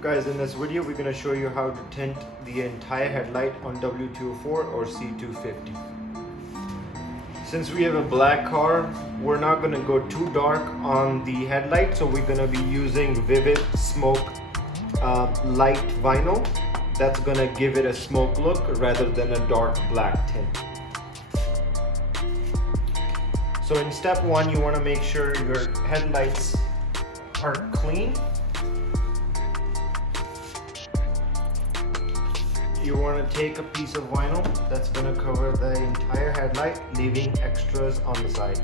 Guys, in this video we're going to show you how to tint the entire headlight on W204 or C250. Since we have a black car, we're not going to go too dark on the headlight, so we're going to be using vivid smoke light vinyl. That's going to give it a smoke look rather than a dark black tint. So in step one, you want to make sure your headlights are clean. You want to take a piece of vinyl that's going to cover the entire headlight, leaving extras on the side.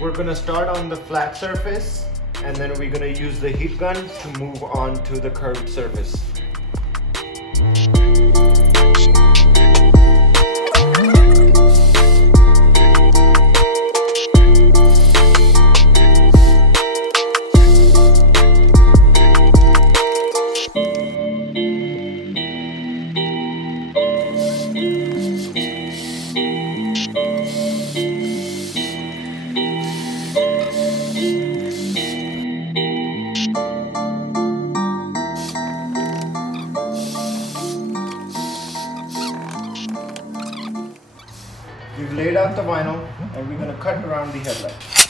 We're going to start on the flat surface, and then we're going to use the heat gun to move on to the curved surface. We've laid out the vinyl and we're going to cut around the headlight.